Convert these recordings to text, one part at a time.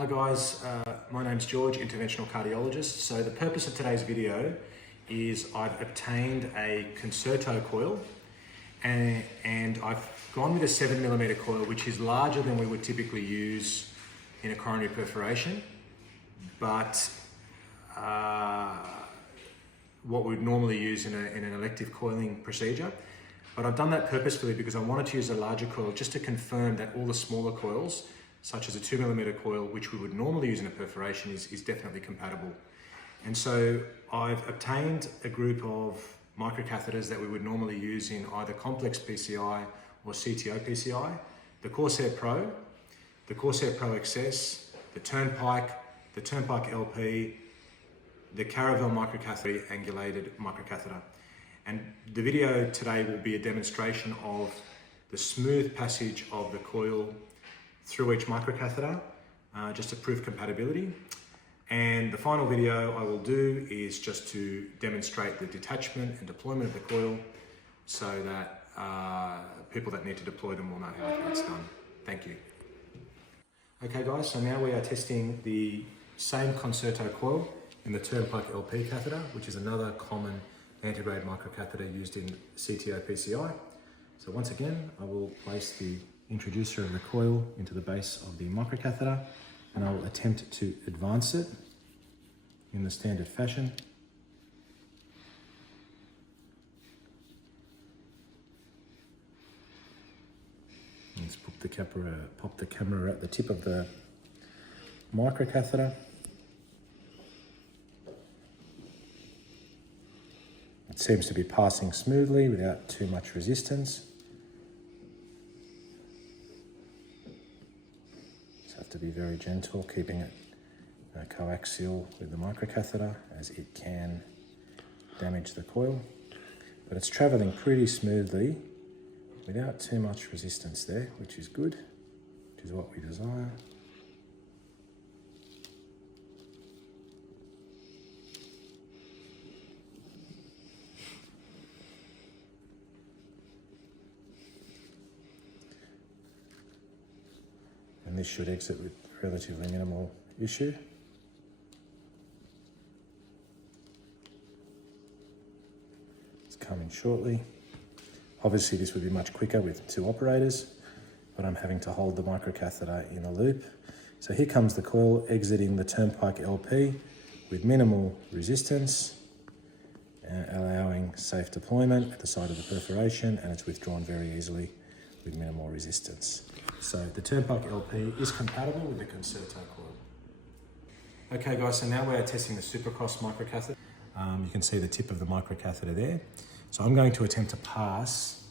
Hi guys, my name's George, interventional cardiologist. So the purpose of today's video is I've obtained a Concerto coil and I've gone with a 7mm coil, which is larger than we would typically use in a coronary perforation, but what we'd normally use in an elective coiling procedure. But I've done that purposefully because I wanted to use a larger coil just to confirm that all the smaller coils, such as a 2mm coil, which we would normally use in a perforation, is definitely compatible. And so I've obtained a group of micro-catheters that we would normally use in either complex PCI or CTO PCI, the Concerto Pro, the Concerto Pro XS, the Turnpike LP, the Caravel microcatheter, angulated microcatheter. And the video today will be a demonstration of the smooth passage of the coil through each microcatheter, just to prove compatibility. And the final video I will do is just to demonstrate the detachment and deployment of the coil so that people that need to deploy them will know how it's done. Thank you. Okay guys, so now we are testing the same Concerto coil in the Turnpike LP catheter, which is another common antegrade microcatheter used in CTO PCI. So once again, I will place the introducer of the coil into the base of the microcatheter and I will attempt to advance it in the standard fashion. Let's pop the camera at the tip of the microcatheter. It seems to be passing smoothly without too much resistance. Just have to be very gentle, keeping it coaxial with the microcatheter, as it can damage the coil. But it's traveling pretty smoothly without too much resistance there, which is good, which is what we desire. And this should exit with relatively minimal issue. It's coming shortly. Obviously this would be much quicker with 2 operators, but I'm having to hold the microcatheter in a loop. So here comes the coil exiting the Turnpike LP with minimal resistance, allowing safe deployment at the site of the perforation, and it's withdrawn very easily with minimal resistance. So the Turnpike LP is compatible with the Concerto coil. Okay guys, so now we're testing the Supercross microcatheter. You can see the tip of the microcatheter there. So I'm going to attempt to pass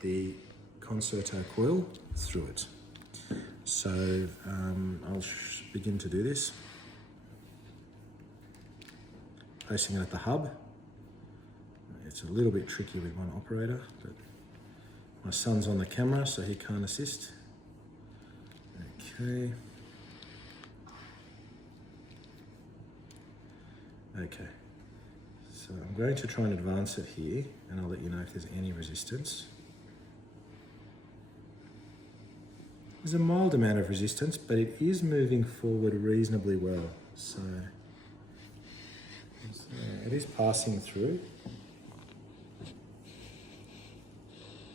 the Concerto coil through it. So I'll begin to do this. Placing it at the hub. It's a little bit tricky with one operator, but my son's on the camera, so he can't assist. Okay, so I'm going to try and advance it here, and I'll let you know if there's any resistance. There's a mild amount of resistance, but it is moving forward reasonably well. So it is passing through.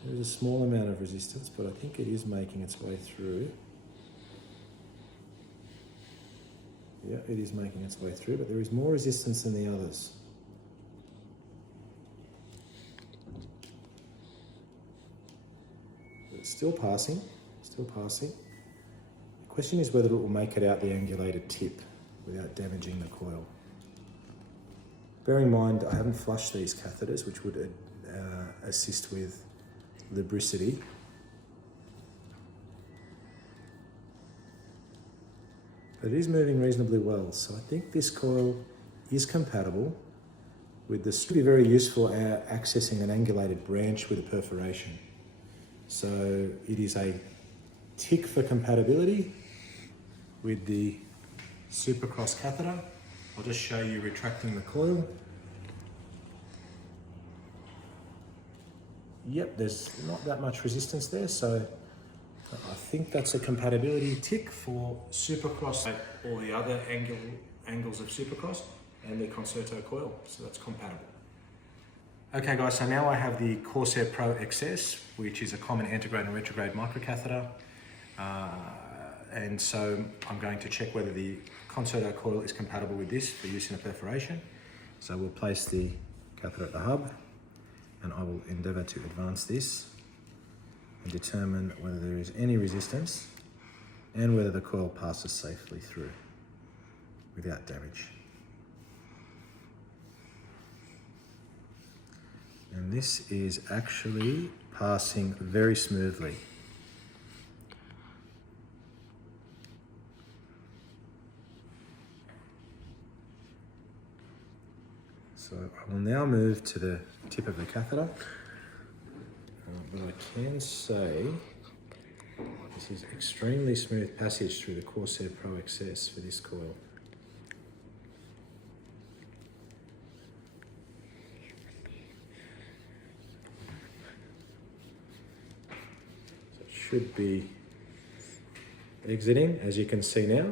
There's a small amount of resistance, but I think it is making its way through. Yeah, it is making its way through, but there is more resistance than the others. But it's still passing, still passing. The question is whether it will make it out the angulated tip without damaging the coil. Bear in mind, I haven't flushed these catheters, which would assist with lubricity. But it is moving reasonably well, so I think this coil is compatible with this. Should be very useful at accessing an angulated branch with a perforation. So it is a tick for compatibility with the Supercross catheter. I'll just show you retracting the coil. Yep, there's not that much resistance there, so I think that's a compatibility tick for Supercross, all the other angles of Supercross, and the Concerto coil, so that's compatible. Okay guys, so now I have the Corsair Pro XS, which is a common antegrade and retrograde microcatheter. And so I'm going to check whether the Concerto coil is compatible with this for use in a perforation. So we'll place the catheter at the hub, and I will endeavour to advance this and determine whether there is any resistance and whether the coil passes safely through without damage. And this is actually passing very smoothly. So I will now move to the tip of the catheter. But I can say this is extremely smooth passage through the Corsair Pro XS for this coil. So it should be exiting, as you can see now.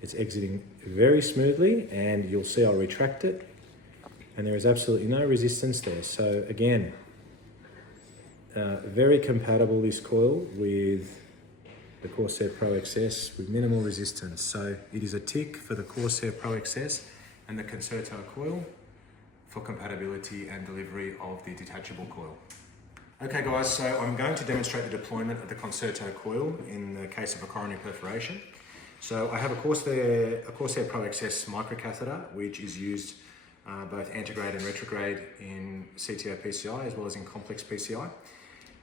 It's exiting very smoothly, and you'll see I'll retract it, and there is absolutely no resistance there. So again, very compatible, this coil, with the Corsair Pro XS with minimal resistance. So it is a tick for the Corsair Pro XS and the Concerto coil for compatibility and delivery of the detachable coil. Okay guys, so I'm going to demonstrate the deployment of the Concerto coil in the case of a coronary perforation. So I have a Corsair Pro XS microcatheter, which is used both antegrade and retrograde in CTO PCI as well as in complex PCI.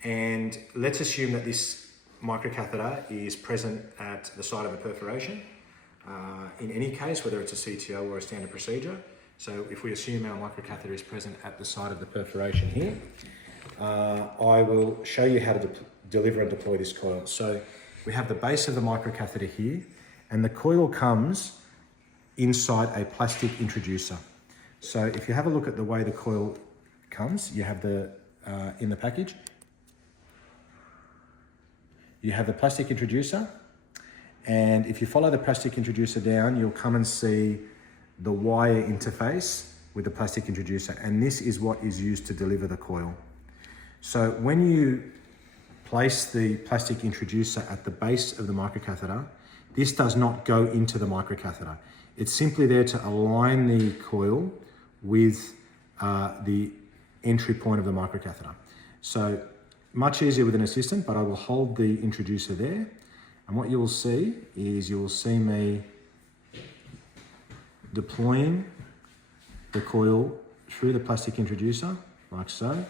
And let's assume that this microcatheter is present at the site of a perforation in any case, whether it's a CTO or a standard procedure. So if we assume our microcatheter is present at the site of the perforation here, I will show you how to deliver and deploy this coil. So we have the base of the microcatheter here, and the coil comes inside a plastic introducer. So if you have a look at the way the coil comes, you have the, in the package, you have the plastic introducer, and if you follow the plastic introducer down, you'll come and see the wire interface with the plastic introducer, and this is what is used to deliver the coil. So when you place the plastic introducer at the base of the microcatheter, this does not go into the microcatheter. It's simply there to align the coil with the entry point of the microcatheter. So much easier with an assistant, but I will hold the introducer there. And what you will see is you will see me deploying the coil through the plastic introducer, like so.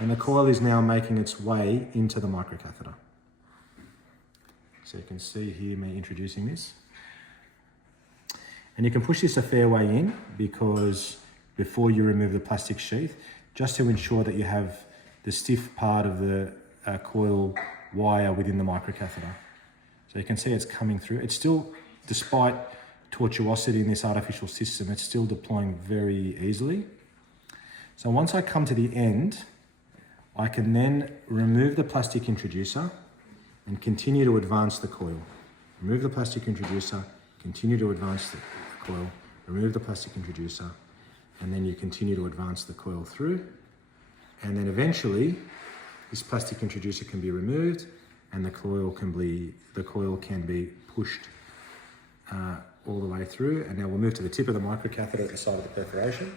And the coil is now making its way into the microcatheter. So you can see here me introducing this. And you can push this a fair way in, because before you remove the plastic sheath, just to ensure that you have the stiff part of the coil wire within the microcatheter. So you can see it's coming through. It's still, despite tortuosity in this artificial system, it's still deploying very easily. So once I come to the end, I can then remove the plastic introducer and continue to advance the coil. Remove the plastic introducer, continue to advance the coil, remove the plastic introducer, and then you continue to advance the coil through. And then eventually, this plastic introducer can be removed, and the coil can be pushed all the way through. And now we'll move to the tip of the microcatheter at the side of the perforation.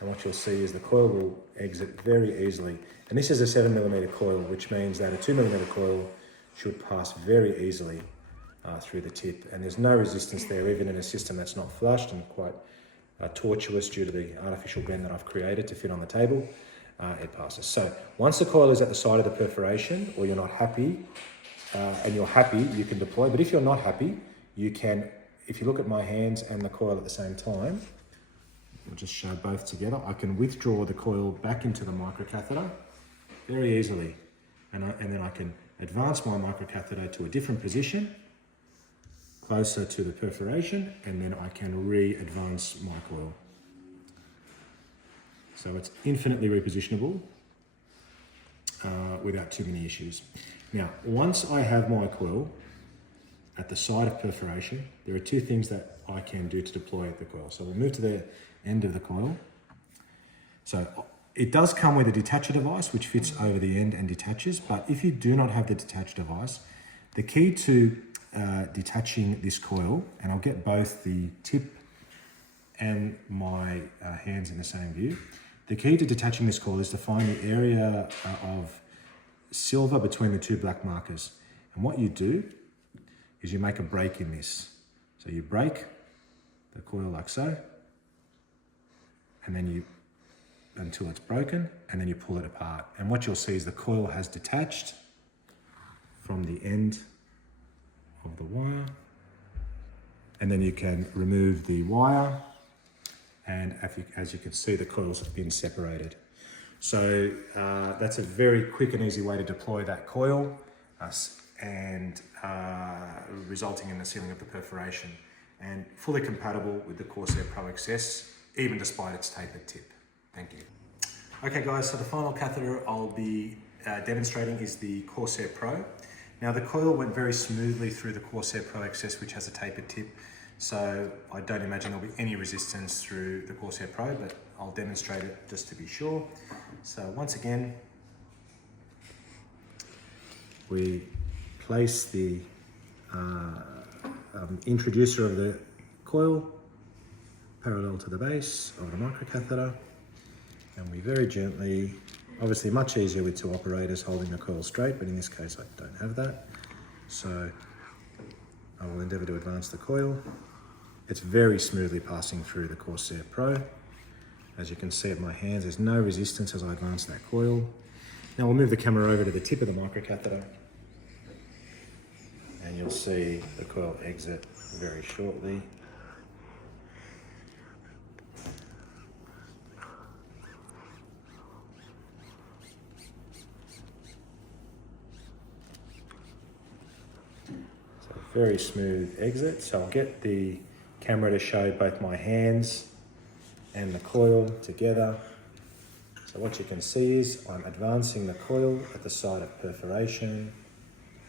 And what you'll see is the coil will exit very easily. And this is a 7mm coil, which means that a 2mm coil should pass very easily through the tip. And there's no resistance there, even in a system that's not flushed and quite tortuous due to the artificial bend that I've created to fit on the table. It passes. So once the coil is at the side of the perforation, or you're not happy, and you're happy, you can deploy. But if you're not happy, you can, if you look at my hands and the coil at the same time, we'll just show both together. I can withdraw the coil back into the microcatheter very easily. And then I can advance my microcatheter to a different position, closer to the perforation, and then I can re-advance my coil. So it's infinitely repositionable without too many issues. Now, once I have my coil at the site of perforation, there are two things that I can do to deploy the coil. So we'll move to the end of the coil. So it does come with a detacher device which fits over the end and detaches, but if you do not have the detach device, the key to detaching this coil, and I'll get both the tip and my hands in the same view, the key to detaching this coil is to find the area of silver between the two black markers. And what you do is you make a break in this. So you break the coil like so, and then until it's broken, and then you pull it apart. And what you'll see is the coil has detached from the end of the wire, and then you can remove the wire, and as you can see, the coils have been separated. So that's a very quick and easy way to deploy that coil and resulting in the sealing of the perforation, and fully compatible with the Corsair Pro XS, even despite its tapered tip. Thank you. Okay guys, so the final catheter I'll be demonstrating is the Corsair Pro. Now the coil went very smoothly through the Corsair Pro XS, which has a tapered tip, so I don't imagine there'll be any resistance through the Corsair Pro, but I'll demonstrate it just to be sure. So once again, we place the introducer of the coil parallel to the base of the micro-catheter, and we very gently, obviously much easier with two operators holding the coil straight, but in this case I don't have that, so I will endeavour to advance the coil. It's very smoothly passing through the Corsair Pro. As you can see at my hands, there's no resistance as I advance that coil. Now we'll move the camera over to the tip of the micro-catheter, and you'll see the coil exit very shortly. So very smooth exit. So I'll get the camera to show both my hands and the coil together. So what you can see is I'm advancing the coil at the site of perforation,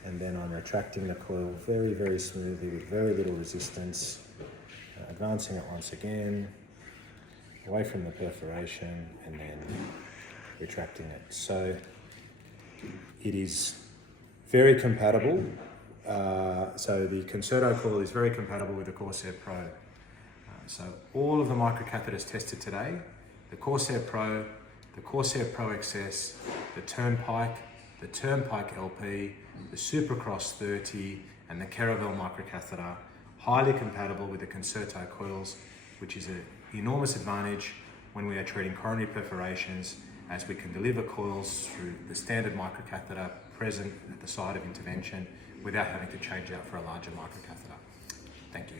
and then I'm retracting the coil very, very smoothly with very little resistance, advancing it once again, away from the perforation, and then retracting it. So it is very compatible. So the Concerto coil is very compatible with the Corsair Pro. So all of the micro-catheters tested today, the Corsair Pro, the Corsair Pro XS, the Turnpike LP, the Supercross 30, and the Caravel micro-catheter, highly compatible with the Concerto coils, which is an enormous advantage when we are treating coronary perforations, as we can deliver coils through the standard micro-catheter present at the site of intervention without having to change out for a larger micro-catheter. Thank you.